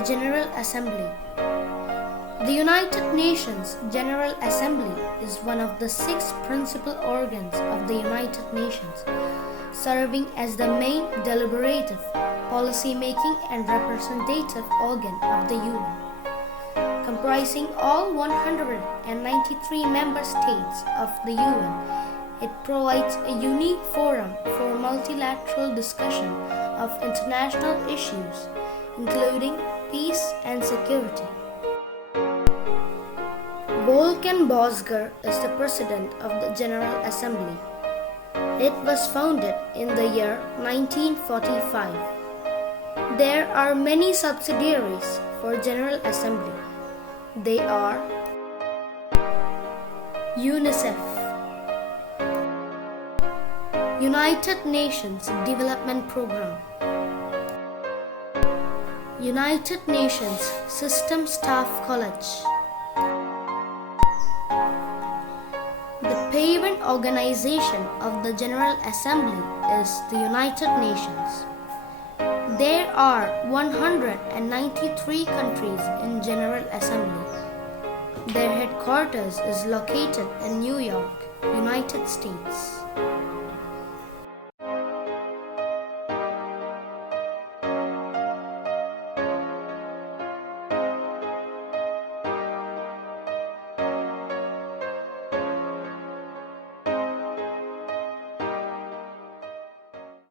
the General Assembly. The United Nations General Assembly is one of the 6 principal organs of the United Nations, serving as the main deliberative, policy-making and representative organ of the UN. Comprising all 193 member states of the UN, it provides a unique forum for multilateral discussion of international issues, including peace and security. Volkan Bozkır is the President of the General Assembly. It was founded in the year 1945. There are many subsidiaries for General Assembly. They are UNICEF, United Nations Development Programme, United Nations System Staff College. The parent organization of the General Assembly is the United Nations. There are 193 countries in General Assembly. Their headquarters is located in New York, United States.